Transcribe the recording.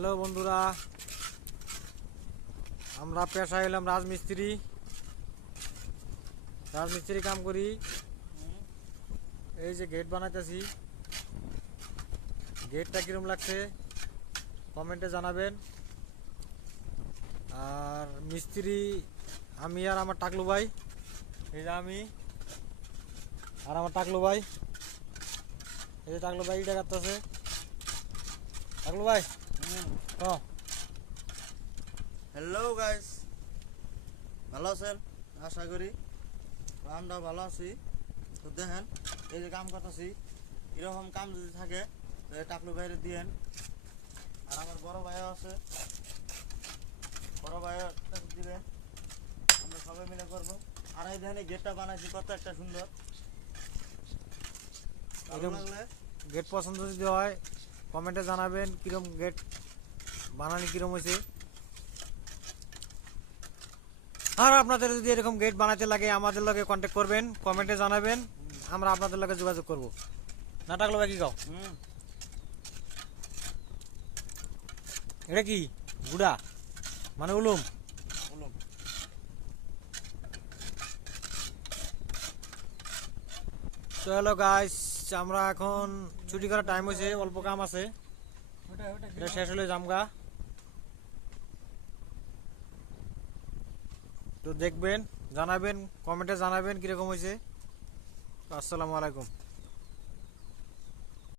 Hello বন্ধুরা, আমরা পেশায় হলাম রাজমিস্ত্রি কাম করি। এই যে গেট বানাইতেছি, গেটটা কিরম লাগছে কমেন্টে জানাবেন। আর মিস্ত্রি আমি আর আমার টাকলু ভাই। এই যে আমি আর আমার টাকলু ভাই। এই যে টাকলু ভাই ইটা কাটতেছে। টাকলু ভাই হ্যালো গাইস, ভালো আছেন? আশা করি আমরা ভালো আছি। তো দেখেন, এই যে কাম করতেছি, এরকম কাম যদি থাকে টাকলু ভাইরে দিয়েন। আর আমার বড় ভাইও আছে, বড় ভাইও দিবেন, আমরা সবাই মিলে করবো। আর এই দেখেন, এই গেটটা বানাইছি কত একটা সুন্দর। ভালো এরকম লাগলে গেট পছন্দ যদি হয় কমেন্টে জানাবেন কিরম গেট বানানি কিরম হয়েছে। আর আপনাদের যদি এরকম গেট বানাতে লাগে আমাদের লগে কন্ট্যাক্ট করবেন, কমেন্টে জানাবেন, আমরা আপনাদের লগে যোগাযোগ করব। না টাকলো ভাই কি গাও? এটা কি গুড়া মানে উলুম? বলুন। তো হ্যালো গাইস, আমরা এখন ছুটি করার টাইম হয়েছে, অল্প কাম আছে, এটা শেষ হলে জামগা। তো দেখবেন, জানাবেন, কমেন্টে জানাবেন কিরকম হয়েছে। আসসালামু আলাইকুম।